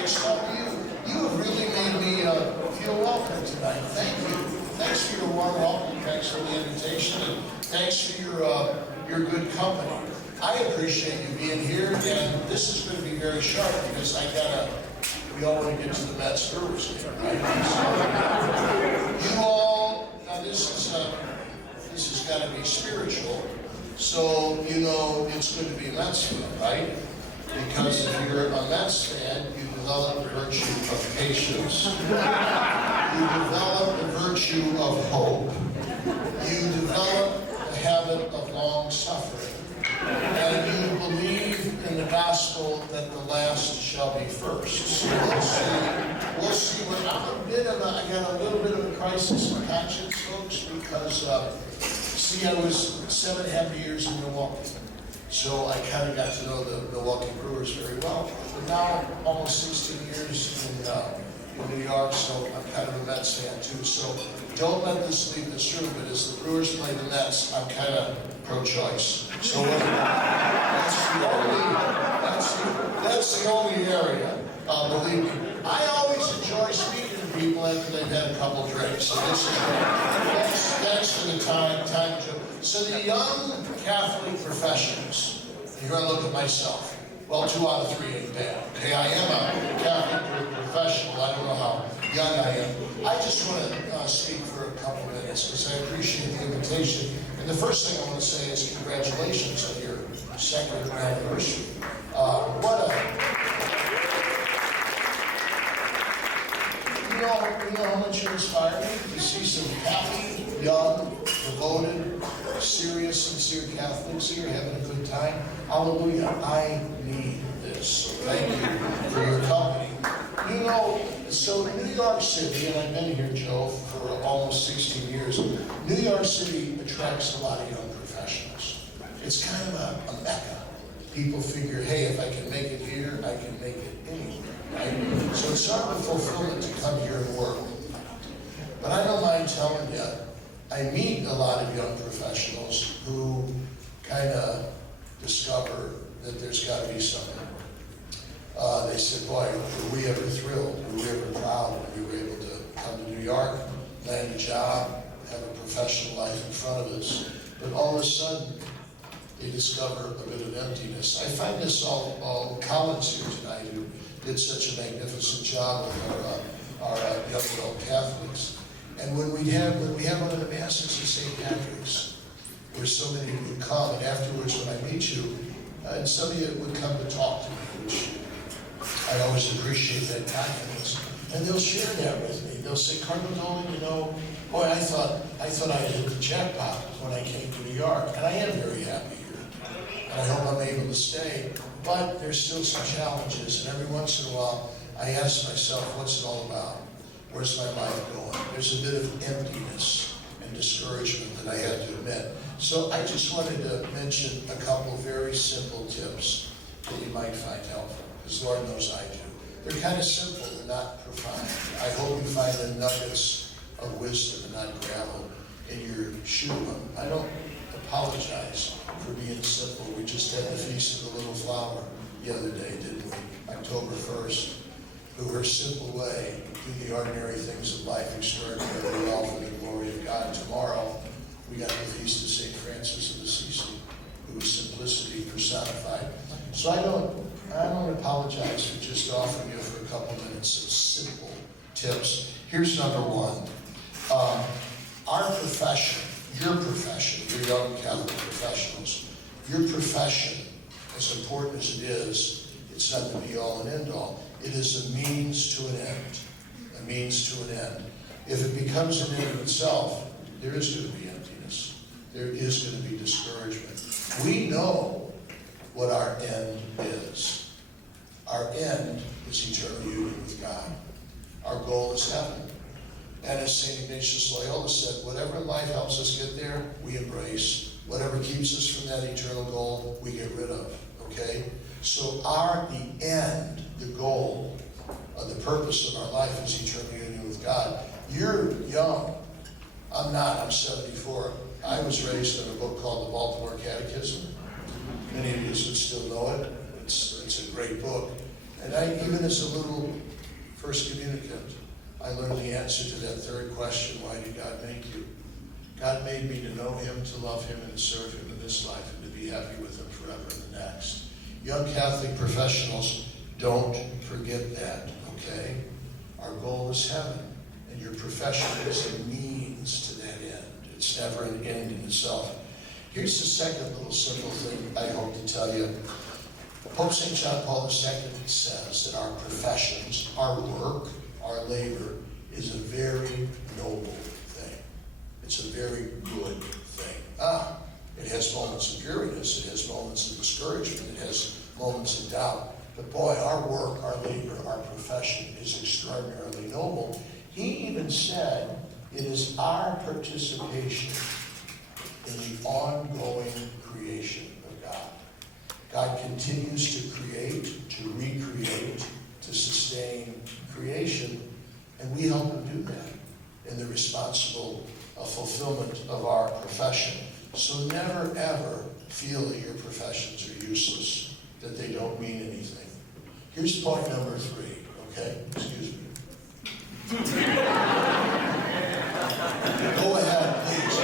appreciate so you. You have really made me feel welcome tonight. Thank you. Thanks for your warm welcome. Thanks for the invitation. And thanks for your good company. I appreciate you being here, and this is going to be very sharp because we all want to get to the Mets Brewers game, right? So, you all, now this has got to be spiritual, so you know it's good to be a Mets fan, right? Because if you're a Mets fan, you develop the virtue of patience, you develop the virtue of hope, you develop the habit of long suffering, and you believe in the gospel that the last shall be first. So we'll see what I got a little bit of a crisis of conscience, folks, because I was 7.5 years in Milwaukee. So I kind of got to know the Milwaukee Brewers very well. But now, almost 16 years in New York, so I'm kind of a Mets fan too. So don't let this leave this room, but as the Brewers play the Mets, I'm kind of pro-choice. So that's the only area, believe me. I always enjoy speaking to people after they've had a couple drinks. So this is great. Thanks for the time, Joe. So the young Catholic professionals, you're going to look at myself. Well, 2 out of 3 ain't bad. Okay, I am a Catholic professional. I don't know how young I am. I just want to speak for a couple minutes because I appreciate the invitation. And the first thing I want to say is congratulations on your 2nd anniversary. You know how much you inspire me? You see some happy, young, devoted, serious, sincere Catholics here having a good time. Hallelujah. I need this. Thank you for your company. You know, so New York City, and I've been here, Joe, for almost 16 years, New York City attracts a lot of young professionals. It's kind of a mecca. People figure, hey, if I can make it here, I can make it anywhere, right? So it's sort of a fulfillment to come here and work. But I don't mind telling you, I meet a lot of young professionals who kind of discover that there's got to be something. They said, boy, were we ever thrilled, were we ever proud when we were able to come to New York, land a job, have a professional life in front of us. But all of a sudden, they discover a bit of emptiness. I find this all Collins here tonight, who did such a magnificent job with our young adult Catholics. And when we have one of the masses of St. Patrick's, where so many would come, and afterwards when I meet you, and some of you would come to talk to me, which I always appreciate that kindness. And they'll share that with me. They'll say, Cardinal Dolan, you know, boy, I thought I had hit the jackpot when I came to New York, and I am very happy here. And I hope I'm able to stay. But there's still some challenges, and every once in a while, I ask myself, what's it all about? Where's my life going? There's a bit of emptiness and discouragement that I have to admit. So I just wanted to mention a couple of very simple tips that you might find helpful, because Lord knows I do. They're kind of simple and not profound. I hope you find the nuggets of wisdom and not gravel in your shoe. I don't apologize for being simple. We just had the Feast of the Little Flower the other day, didn't we? October 1st. Who her simple way do the ordinary things of life extraordinarily well for the glory of God. Tomorrow, we got the Feast of St. Francis of Assisi, who is simplicity personified. So I don't apologize for just offering you for a couple minutes some simple tips. Here's number one. Our profession, your young Catholic professionals, your profession, as important as it is, it's not the be-all and end-all. It is a means to an end. A means to an end. If it becomes an end in itself, there is going to be emptiness. There is going to be discouragement. We know what our end is. Our end is eternal union with God. Our goal is heaven. And as St. Ignatius Loyola said, whatever in life helps us get there, we embrace. Whatever keeps us from that eternal goal, we get rid of. Okay? So the end, the goal, the purpose of our life is eternal union with God. You're young. I'm not. I'm 74. I was raised in a book called the Baltimore Catechism. Many of you would still know it. It's a great book. And even as a little first communicant, I learned the answer to that third question, why did God make you? God made me to know him, to love him, and to serve him in this life, and to be happy with him forever in the next. Young Catholic professionals, don't forget that, okay? Our goal is heaven, and your profession is a means to that end. It's never an end in itself. Here's the second little simple thing I hope to tell you. Pope St. John Paul II says that our professions, our work, our labor is a very noble thing. It's a very good thing. It has moments of weariness, it has moments of discouragement, it has moments of doubt. But boy, our work, our labor, our profession is extraordinarily noble. He even said it is our participation in the ongoing creation of God. God continues to create, to recreate, to sustain creation, and we help him do that in the responsible fulfillment of our profession. So never ever feel that your professions are useless, that they don't mean anything. Here's point number 3, okay? Excuse me. Go ahead, please.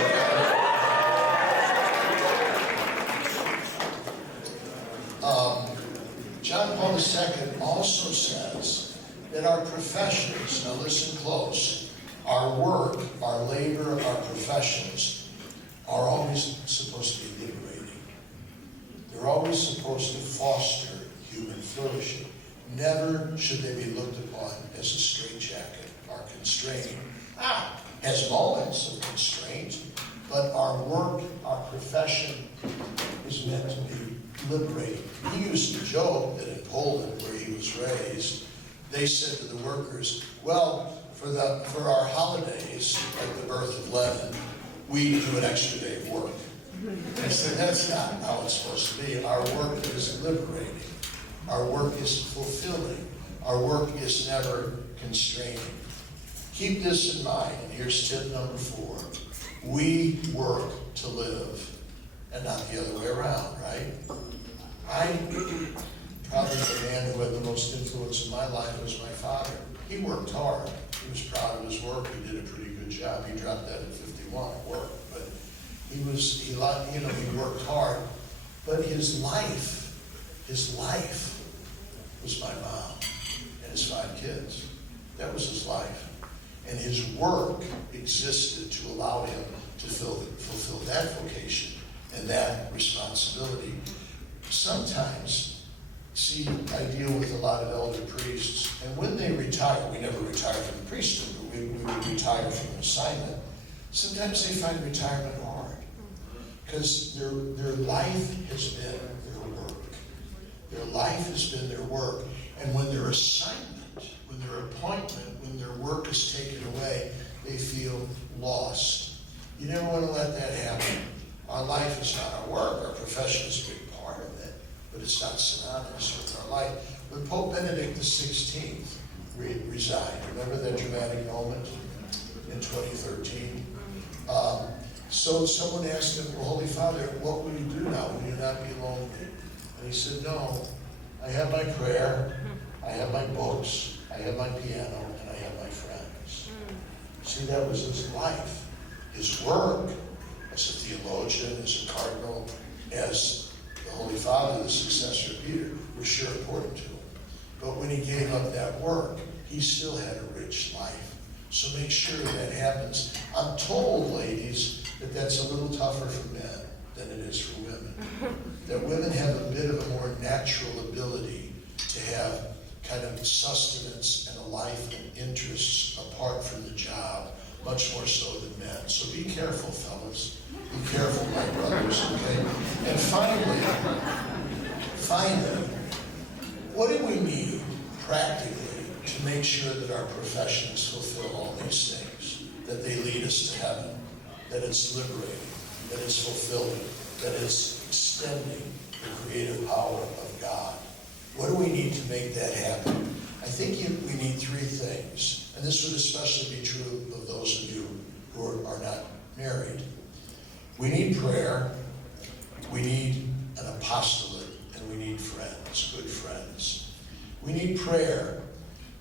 John Paul II also says that our professions, now listen close, our work, our labor, our professions are always supposed to be liberating. They're always supposed to foster human flourishing. Never should they be looked upon as a straitjacket or constraining. Has moments of constraint, but our work, our profession is meant to be liberating. He used to joke that in Poland, where he was raised, they said to the workers, well, for our holidays, like the birth of Lenin, we do an extra day of work. I said, that's not how it's supposed to be. Our work is liberating. Our work is fulfilling. Our work is never constraining. Keep this in mind, and here's tip number 4. We work to live, and not the other way around, right? Probably the man who had the most influence in my life was my father. He worked hard. He was proud of his work. He did a pretty good job. He dropped that at 51 at work, but he worked hard. But his life was my mom and his 5 kids. That was his life. And his work existed to allow him to fulfill that vocation and that responsibility. Sometimes, see, I deal with a lot of elder priests, and when they retire, we never retire from the priesthood, but we would retire from an assignment. Sometimes they find retirement hard, because their life has been their work. Their life has been their work. And when their assignment, when their appointment, when their work is taken away, they feel lost. You never want to let that happen. Our life is not our work. Our profession is a big part of it, but it's not synonymous with our life. When Pope Benedict XVI resigned, remember that dramatic moment in 2013? So someone asked him, well, Holy Father, what will you do now? Will you not be lonely? And he said, no, I have my prayer, I have my books, I have my piano, and I have my friends. See, that was his life. His work as a theologian, as a cardinal, as the Holy Father, the successor of Peter, was sure important to him. But when he gave up that work, he still had a rich life. So make sure that happens. I'm told, ladies, that that's a little tougher for men than it is for women. That women have a bit of a more natural ability to have kind of sustenance and a life and interests apart from the job, much more so than men. So be careful, fellas. Be careful, my brothers, okay? And finally, what do we need practically to make sure that our professions fulfill all these things? That they lead us to heaven, that it's liberating, that it's fulfilling, that it's extending the creative power of God. What do we need to make that happen? I think we need 3 things, and this would especially be true of those of you who are not married. We need prayer, we need an apostolate, and we need friends, good friends. We need prayer.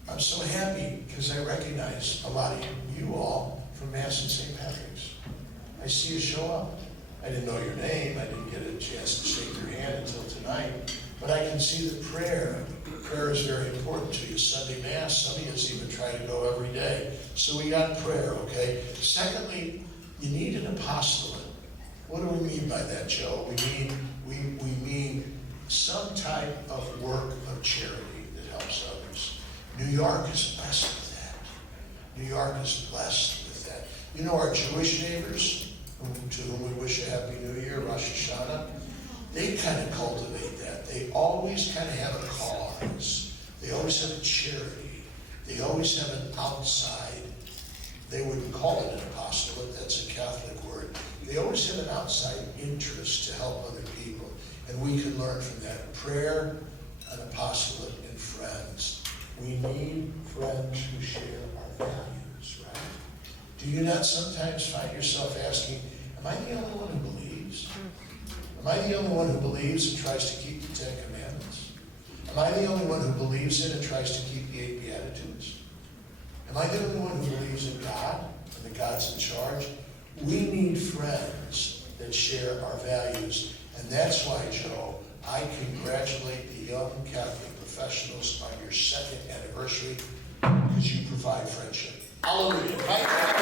I'm so happy because I recognize a lot of you all from Mass and St. Patrick's. I see you show up. I didn't know your name. I didn't get a chance to shake your hand until tonight. But I can see that prayer is very important to you. Sunday Mass, some of you even try to go every day. So we got prayer, okay? Secondly, you need an apostolate. What do we mean by that, Joe? We mean some type of work of charity that helps others. New York is blessed with that. New York is blessed with that. You know, our Jewish neighbors, to whom we wish a Happy New Year, Rosh Hashanah, they kind of cultivate that. They always kind of have a cause. They always have a charity. They always have an outside. They wouldn't call it an apostolate. That's a Catholic word. They always have an outside interest to help other people. And we can learn from that. Prayer, an apostolate, and friends. We need friends who share our values, right? Do you not sometimes find yourself asking, am I the only one who believes? Am I the only one who believes and tries to keep the Ten Commandments? Am I the only one who believes in and tries to keep the 8 Beatitudes? Am I the only one who believes in God and that God's in charge? We need friends that share our values. And that's why, Joe, I congratulate the young Catholic professionals on your 2nd anniversary because you provide friendship. Hallelujah. Right?